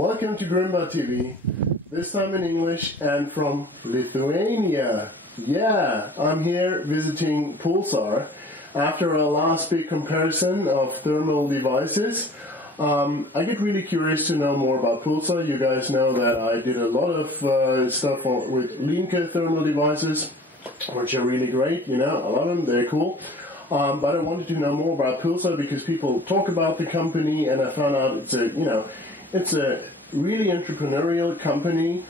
Welcome to Grimbart TV, this time in English and from Lithuania. Yeah, I'm here visiting Pulsar. After our last big comparison of thermal devices, I get really curious to know more about Pulsar. You guys know that I did a lot of stuff with Limke thermal devices, which are really great, you know, I love them, they're cool. But I wanted to know more about Pulsar because people talk about the company, and I found out it's a really entrepreneurial company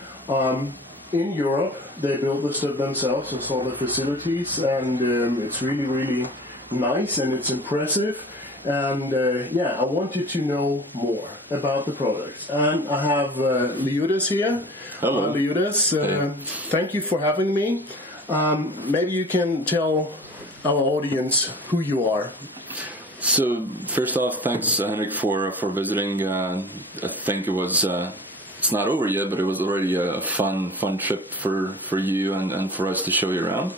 in Europe. They build the stuff themselves with all the facilities, and it's really, really nice and it's impressive. And yeah, I wanted to know more about the products. And I have Liudas here. Hello. Liudas, thank you for having me. Maybe you can tell our audience who you are. So first off, thanks Henrik for visiting. I think it was it's not over yet, but it was already a fun trip for you and for us to show you around.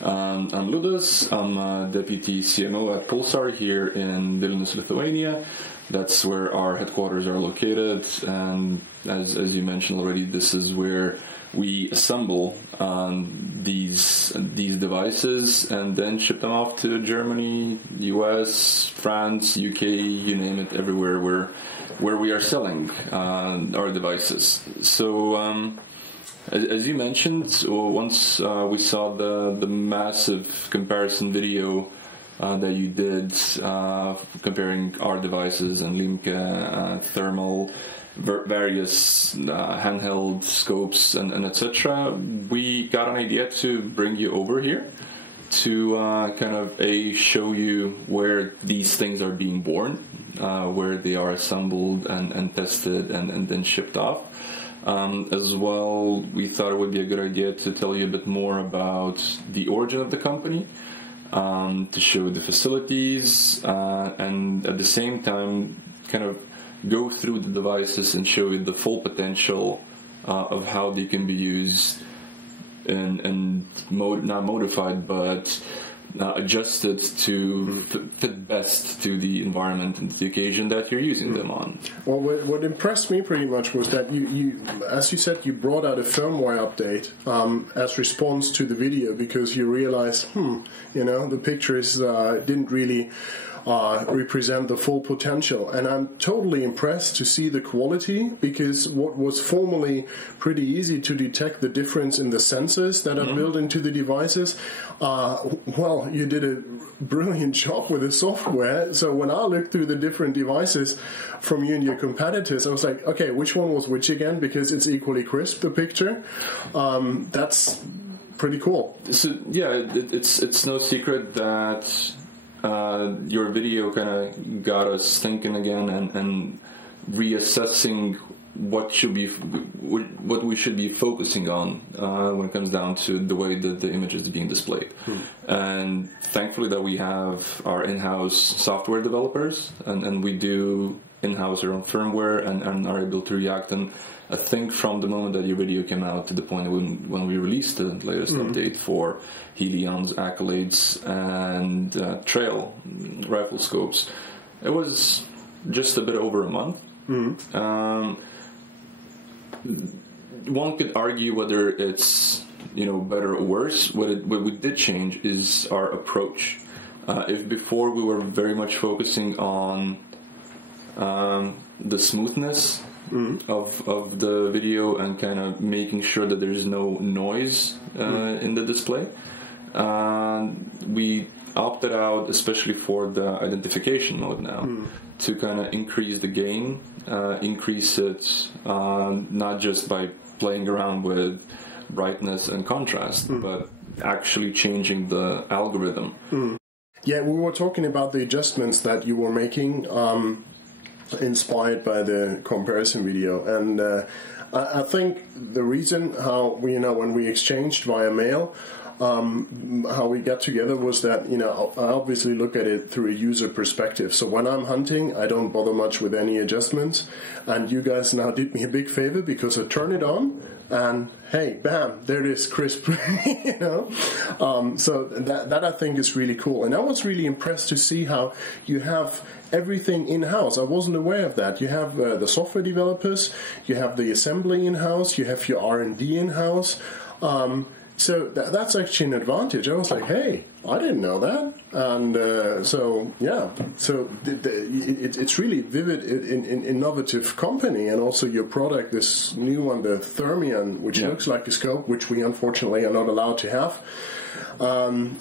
I'm Liudas. I'm Deputy CMO at Pulsar here in Vilnius, Lithuania. That's where our headquarters are located, and as you mentioned already, this is where we assemble these devices and then ship them off to Germany, US, France, UK, you name it, everywhere where we are selling our devices. So as you mentioned, once we saw the massive comparison video that you did comparing our devices and Limke thermal, various handheld scopes and etc., we got an idea to bring you over here to kind of show you where these things are being born, where they are assembled and tested and then shipped off. As well, we thought it would be a good idea to tell you a bit more about the origin of the company, to show the facilities, and at the same time kind of go through the devices and show you the full potential of how they can be used and not modified, but adjusted to fit best to the environment and the occasion that you're using them on. Well, what impressed me pretty much was that you, as you said, you brought out a firmware update as response to the video, because you realized, the pictures didn't really represent the full potential. And I'm totally impressed to see the quality, because what was formerly pretty easy to detect the difference in the sensors that are built into the devices, well, you did a brilliant job with the software. So when I looked through the different devices from you and your competitors, I was like, okay, which one was which again? Because it's equally crisp, the picture. That's pretty cool. So yeah, it's no secret that your video kind of got us thinking again and reassessing what we should be focusing on when it comes down to the way that the image is being displayed. And thankfully that we have our in-house software developers, and we do in-house our own firmware and are able to react. And I think from the moment that your video came out to the point when we released the latest update for Helion's accolades and trail rifle scopes, it was just a bit over a month. One could argue whether it's better or worse. What we did change is our approach. If before we were very much focusing on the smoothness of the video and kind of making sure that there is no noise in the display, we opted out, especially for the identification mode now, to kind of increase the gain, increase it not just by playing around with brightness and contrast, but actually changing the algorithm. Yeah, we were talking about the adjustments that you were making, inspired by the comparison video, and I think the reason how when we exchanged via mail, how we got together was that, you know, I obviously look at it through a user perspective. So when I'm hunting, I don't bother much with any adjustments. And you guys now did me a big favor because I turn it on and hey, bam, there it is, crisp, you know. So that I think is really cool. And I was really impressed to see how you have everything in-house. I wasn't aware of that. You have the software developers, you have the assembly in-house, you have your R&D in-house. So that's actually an advantage. I was like, hey, I didn't know that. And so it's really vivid, innovative company. And also your product, this new one, the Thermion, which looks like a scope, which we unfortunately are not allowed to have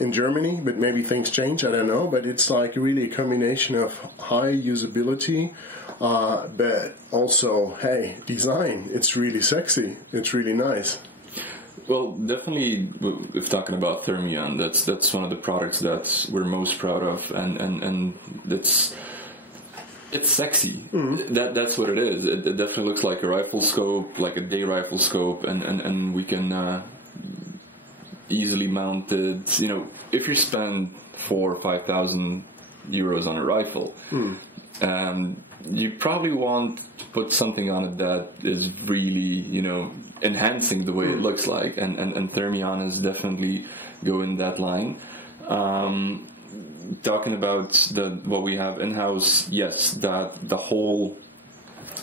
in Germany, but maybe things change, I don't know. But it's like really a combination of high usability, but also, hey, design. It's really sexy. It's really nice. Well, definitely, if talking about Thermion, that's one of the products that we're most proud of, and it's sexy. Mm-hmm. That's what it is. It definitely looks like a rifle scope, like a day rifle scope, and we can easily mount it. You know, if you spend 4,000 or 5,000 euros on a rifle, you probably want to put something on it that is really, you know, enhancing the way it looks like, and Thermion is definitely going that line. Talking about what we have in-house, yes, that the whole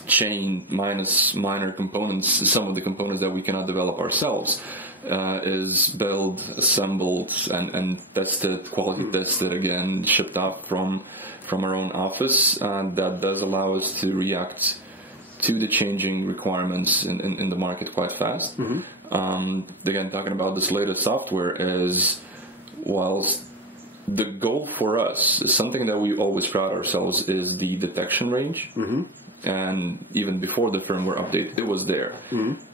chain minus minor components, some of the components that we cannot develop ourselves, is built, assembled, and tested, quality tested again, shipped out from our own office. That does allow us to react to the changing requirements in the market quite fast. Mm-hmm. Again, talking about this latest software is, whilst the goal for us is something that we always proud ourselves is the detection range. Mm-hmm. And even before the firmware update, it was there. Mm-hmm.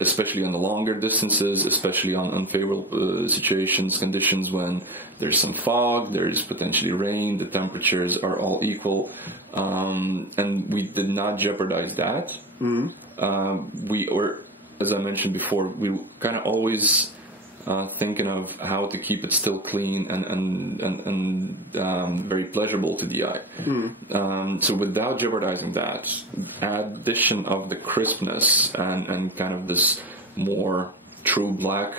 Especially on the longer distances, especially on unfavorable situations, conditions when there's some fog, there's potentially rain, the temperatures are all equal, and we did not jeopardize that. Mm-hmm. We were, as I mentioned before, we kind of always thinking of how to keep it still clean and very pleasurable to the eye. Mm. So without jeopardizing that, addition of the crispness and kind of this more true black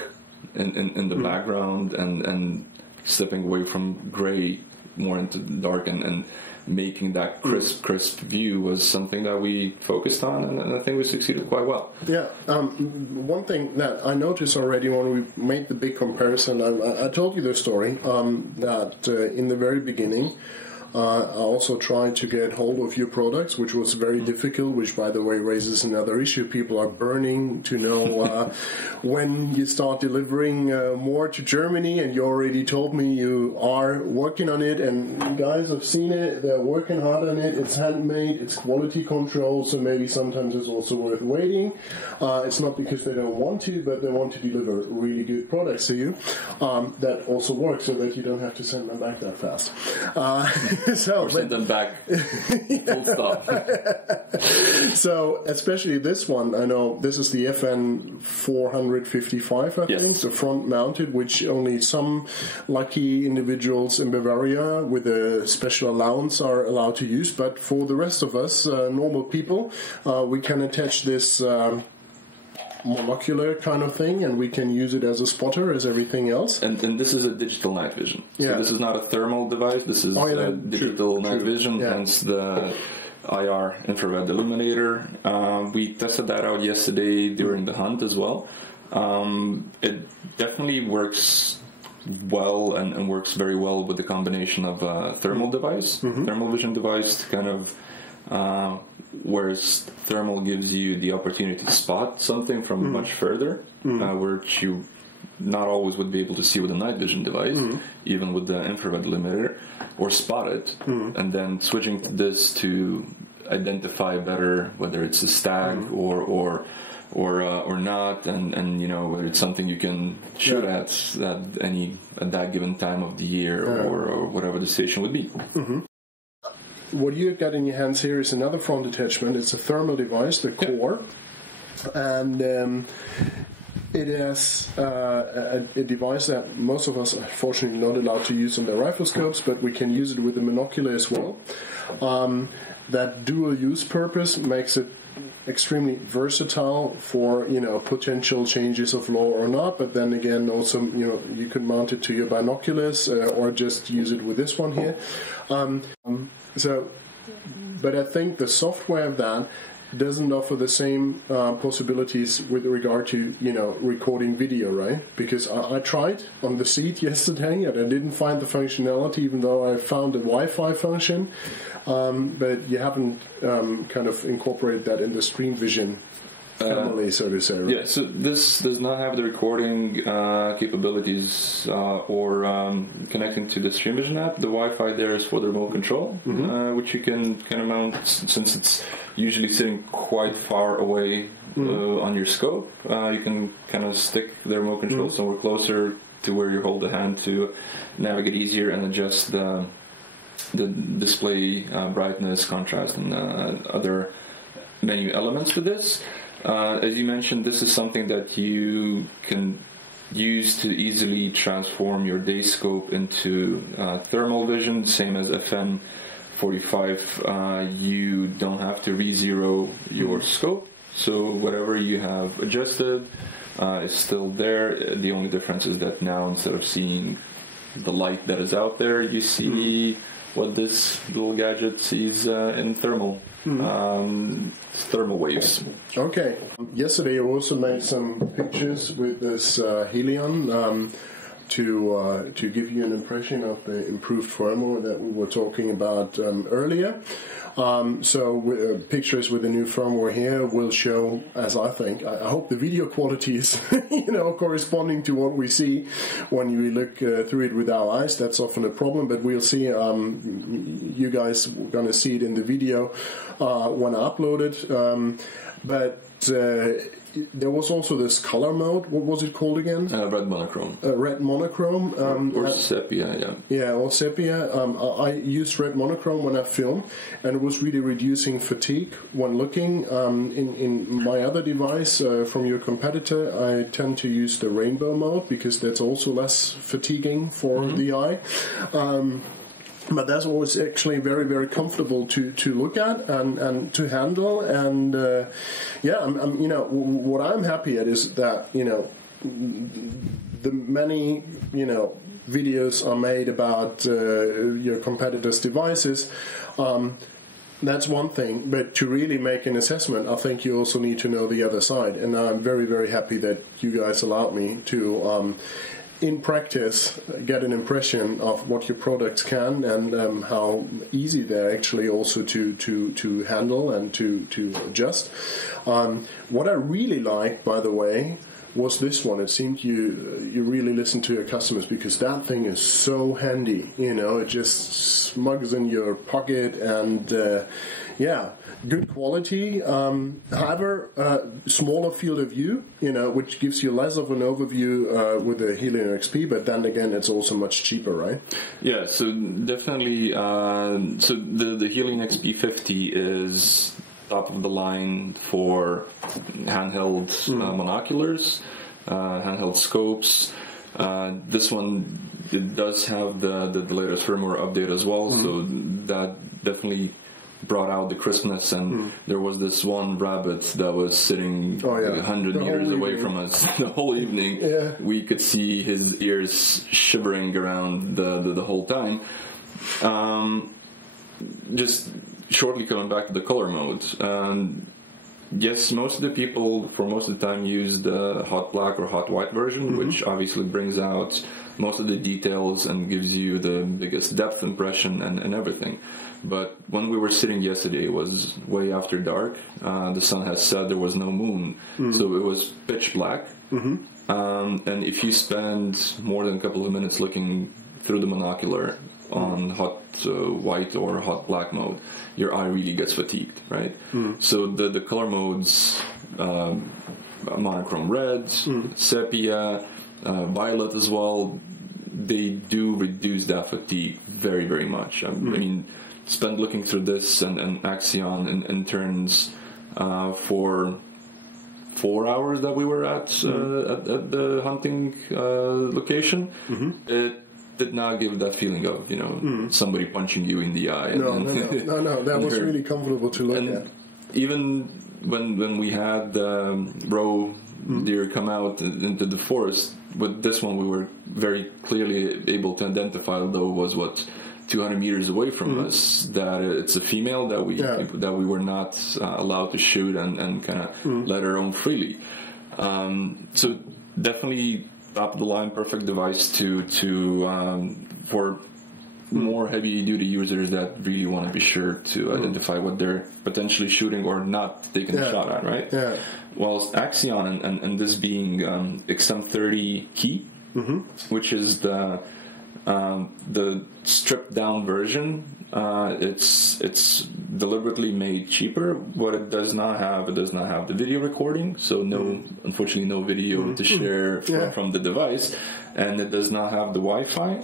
in the background and stepping away from gray more into dark and making that crisp view was something that we focused on, and I think we succeeded quite well. Yeah. One thing that I noticed already when we made the big comparison, I told you the story, that in the very beginning, I also tried to get hold of your products, which was very difficult, which, by the way, raises another issue. People are burning to know when you start delivering more to Germany, and you already told me you are working on it, and guys have seen it. They're working hard on it. It's handmade. It's quality control, so maybe sometimes it's also worth waiting. It's not because they don't want to, but they want to deliver really good products to you. That also works so that you don't have to send them back that fast. So, send them back. Full stop. So, especially this one, I know this is the FN 455, I think, so front mounted, which only some lucky individuals in Bavaria with a special allowance are allowed to use. But for the rest of us, normal people, we can attach this monocular kind of thing, and we can use it as a spotter as everything else. And this is a digital night vision. So this is not a thermal device. This is a digital night vision, hence the IR infrared illuminator. We tested that out yesterday during the hunt as well. It definitely works well and works very well with the combination of a thermal device, thermal vision device, to kind of whereas thermal gives you the opportunity to spot something from much further, which you not always would be able to see with a night vision device, even with the infrared limiter, or spot it, and then switching to this to identify better whether it's a stag or not, and you know, whether it's something you can shoot at that given time of the year or whatever the station would be. What you've got in your hands here is another front attachment. It's a thermal device, the core. And It is a device that most of us are fortunately not allowed to use on their rifle scopes, but we can use it with the monocular as well. That dual use purpose makes it extremely versatile for, potential changes of law or not, but then again also, you can mount it to your binoculars or just use it with this one here. But I think the software of that doesn't offer the same possibilities with regard to, recording video, right? Because I tried on the seat yesterday and I didn't find the functionality, even though I found the Wi-Fi function. But you haven't kind of incorporated that in the Stream Vision family, so to say, right? Yeah, so this does not have the recording capabilities or connecting to the Stream Vision app. The Wi-Fi there is for the remote control, which you can kind of mount, since it's usually sitting quite far away on your scope. You can kind of stick the remote control somewhere closer to where you hold the hand to navigate easier and adjust the display brightness, contrast, and other menu elements for this. As you mentioned, this is something that you can use to easily transform your day scope into thermal vision, same as FM45. You don't have to re-zero your scope, so whatever you have adjusted is still there. The only difference is that now, instead of seeing the light that is out there, you see what this little gadget sees in thermal waves. Okay. Yesterday I also made some pictures with this Helion to give you an impression of the improved firmware that we were talking about earlier. Pictures with the new firmware here will show, as I think, I hope the video quality is, corresponding to what we see when we look through it with our eyes. That's often a problem, but we'll see. You guys are going to see it in the video when I upload it. There was also this color mode. What was it called again? Red monochrome. Red monochrome. Or sepia, yeah. Yeah, or sepia. I used red monochrome when I filmed, and it was really reducing fatigue when looking. In my other device from your competitor, I tend to use the rainbow mode because that's also less fatiguing for the eye. But that's always actually very, very comfortable to look at and to handle. And what I'm happy at is that the many videos are made about your competitors' devices. That's one thing, but to really make an assessment, I think you also need to know the other side. And I'm very, very happy that you guys allowed me to in practice get an impression of what your products can and how easy they're actually also to handle and to adjust. What I really liked, by the way, was this one. It seemed you really listen to your customers, because that thing is so handy. It just smugs in your pocket and good quality. However, smaller field of view, which gives you less of an overview with the Helion XP, but then again, it's also much cheaper, right? Yeah, so definitely, the Helion XP50 is top of the line for handheld monoculars, handheld scopes. This one, it does have the latest firmware update as well, so that definitely brought out the crispness, and there was this one rabbit that was sitting 100 meters away from us the whole evening. Yeah. We could see his ears shivering around the whole time. Just shortly coming back to the color mode. Yes, most of the people for most of the time use the hot black or hot white version, which obviously brings out most of the details and gives you the biggest depth impression and everything. But when we were sitting yesterday, it was way after dark. The sun had set, there was no moon, so it was pitch black. And if you spend more than a couple of minutes looking through the monocular on hot white or hot black mode, your eye really gets fatigued, right? So the color modes, monochrome red, sepia, violet as well, they do reduce that fatigue very, very much. I mean, spend looking through this and Axion in turns for 4 hours that we were at the hunting location, it did not give that feeling of, you know, somebody punching you in the eye. No. That was really comfortable to look at. Even when we had roe deer come out into the forest, with this one we were very clearly able to identify, although it was 200 meters away from us, that it's a female that we were not allowed to shoot and kind of let her roam freely. So definitely top of the line, perfect device for more heavy duty users that really want to be sure to identify what they're potentially shooting or not taking a shot at, right? Yeah. Whilst Axion and this being XM30 key, which is the stripped down version, it's deliberately made cheaper. What it does not have the video recording, so unfortunately no video to share from the device, and it does not have the Wi-Fi,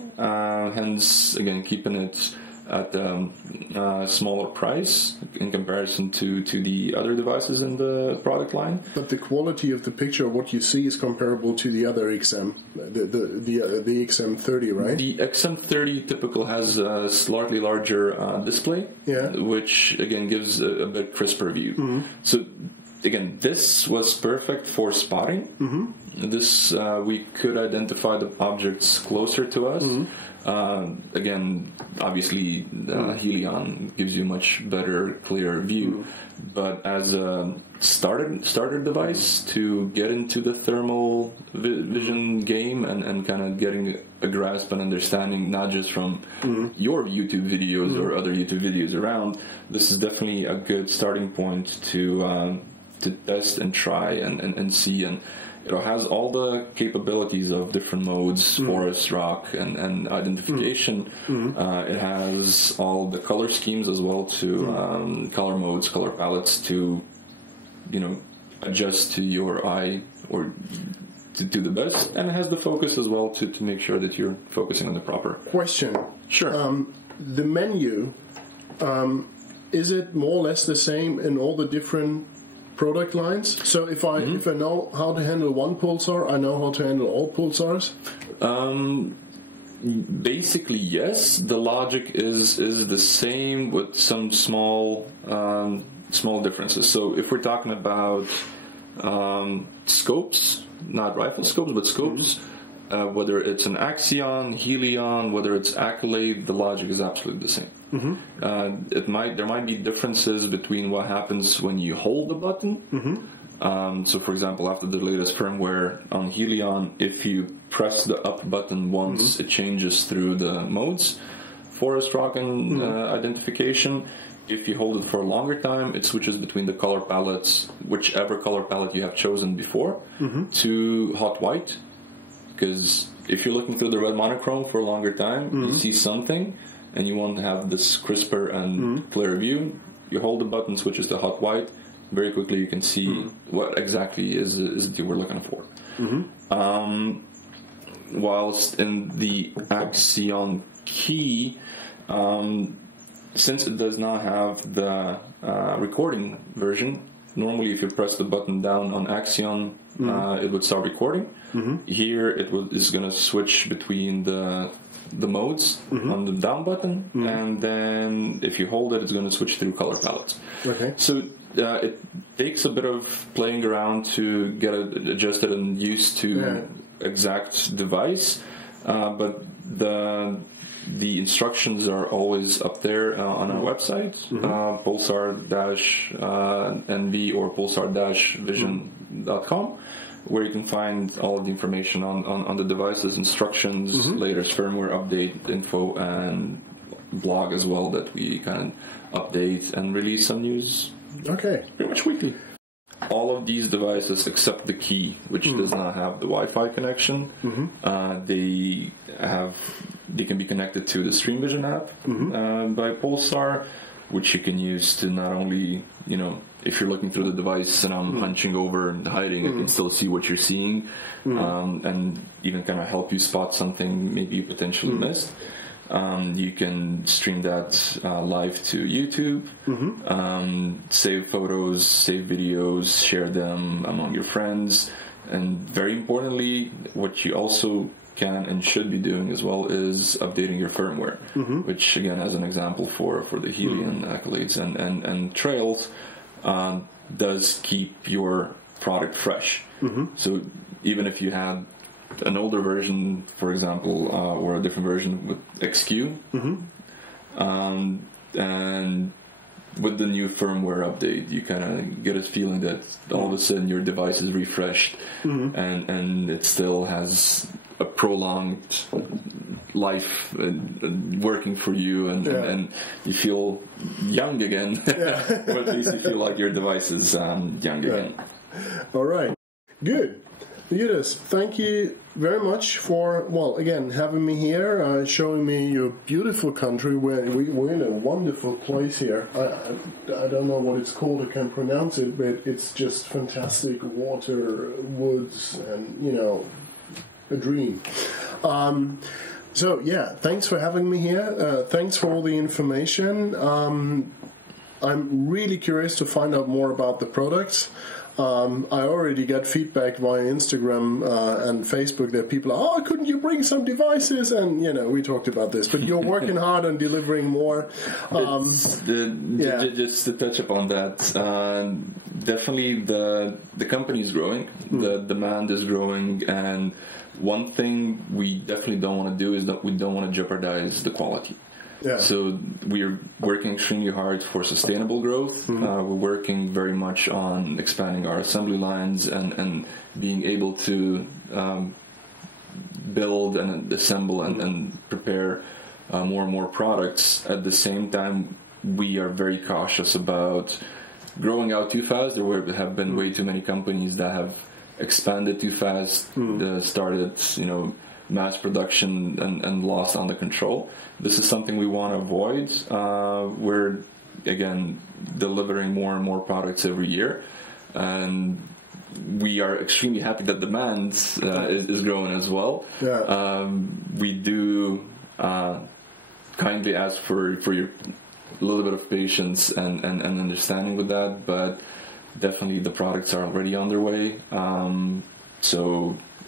hence again keeping it at a smaller price in comparison to the other devices in the product line. But the quality of the picture of what you see is comparable to the other XM, the XM30, right? The XM30 typical has a slightly larger display, which again gives a bit crisper view. So again, this was perfect for spotting. This we could identify the objects closer to us. Again, obviously, Helion gives you much better, clearer view. But as a starter device to get into the thermal vision game and kind of getting a grasp and understanding, not just from your YouTube videos or other YouTube videos around, this is definitely a good starting point to test and try and see. And it has all the capabilities of different modes, forest, rock, and identification. It has all the color schemes as well to color modes, color palettes to, you know, adjust to your eye or to do the best. And it has the focus as well to make sure that you're focusing on the proper. Question. Sure. The menu, is it more or less the same in all the different product lines? So if I know how to handle one Pulsar, I know how to handle all Pulsars? Basically, yes. The logic is the same with some small differences. So if we're talking about scopes, not rifle scopes, but scopes, whether it's an Axion, Helion, whether it's Accolade, the logic is absolutely the same. There might be differences between what happens when you hold the button. So for example, after the latest firmware on Helion, if you press the up button once, it changes through the modes, forest, rock, and identification. If you hold it for a longer time, it switches between the color palettes, whichever color palette you have chosen before, to hot white. Because if you're looking through the red monochrome for a longer time, you see something, and you want to have this crisper and clearer view, you hold the button, switches to hot white, very quickly you can see what exactly is it you were looking for. Whilst in the Axion key, since it does not have the recording version, normally if you press the button down on Axion, it would start recording. Here is going to switch between the modes on the down button, and then if you hold it, it's going to switch through color palettes. Okay. So it takes a bit of playing around to get it adjusted and used to exact device, but the instructions are always up there on our website, Pulsar-NV or Pulsar-Vision.com, where you can find all of the information on the devices, instructions, latest firmware update info, and blog as well that we kind of update and release some news. Okay, pretty much weekly. All of these devices, except the key, which does not have the Wi-Fi connection, they can be connected to the Stream Vision app by Pulsar, which you can use to not only, you know, if you're looking through the device and I'm hunching over and hiding, I can still see what you're seeing, and even kind of help you spot something maybe you potentially missed. You can stream that live to YouTube, save photos, save videos, share them among your friends, and very importantly, what you also can and should be doing as well is updating your firmware, which again, as an example for the Helian accolades and trails, does keep your product fresh. So even if you had an older version, for example, or a different version with XQ, and with the new firmware update, you kind of get a feeling that all of a sudden your device is refreshed, and it still has a prolonged life working for you, and you feel young again. Or at least you feel like your device is young again. All right, good. Judas, thank you very much for, well, again, having me here, showing me your beautiful country. We're in a wonderful place here. I don't know what it's called, I can't pronounce it, but it's just fantastic water, woods, and, you know, a dream. So, yeah, thanks for having me here. Thanks for all the information. I'm really curious to find out more about the products. I already got feedback via Instagram and Facebook that people are, oh, couldn't you bring some devices? And, you know, we talked about this, but you're working hard on delivering more. Just to touch upon that, definitely the company is growing, the demand is growing, and one thing we definitely don't want to do is that we don't want to jeopardize the quality. Yeah. So we're working extremely hard for sustainable growth. We're working very much on expanding our assembly lines and being able to build and assemble and prepare more and more products. At the same time, we are very cautious about growing out too fast. There have been way too many companies that have expanded too fast, started, you know, mass production and lost under control. This is something we want to avoid. We're, again, delivering more and more products every year, and we are extremely happy that demand is growing as well. Yeah. We do kindly ask for your little bit of patience and understanding with that, but definitely the products are already on their way.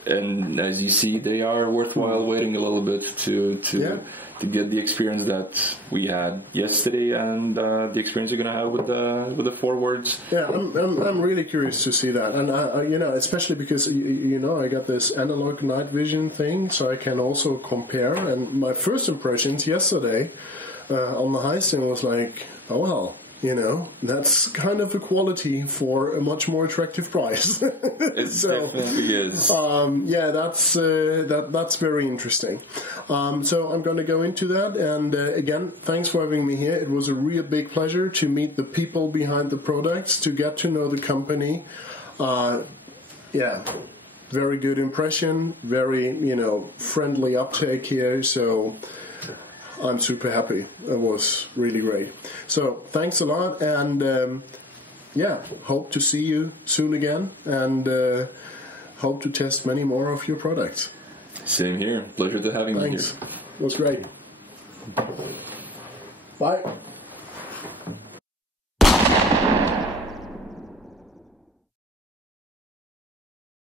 And as you see, they are worthwhile waiting a little bit to get the experience that we had yesterday and the experience you're going to have with the forwards. Yeah, I'm really curious to see that, and you know, especially because you know I got this analog night vision thing, so I can also compare. And my first impressions yesterday on the Heisting was like, oh well. You know, that's kind of a quality for a much more attractive price. It definitely is. Yeah, that's very interesting. So I'm going to go into that. And again, thanks for having me here. It was a real big pleasure to meet the people behind the products, to get to know the company. Yeah, very good impression. Very, you know, friendly uptake here. So I'm super happy. It was really great. So thanks a lot, and yeah, hope to see you soon again, and hope to test many more of your products. Same here. Pleasure to having you here. Thanks. It was great. Bye.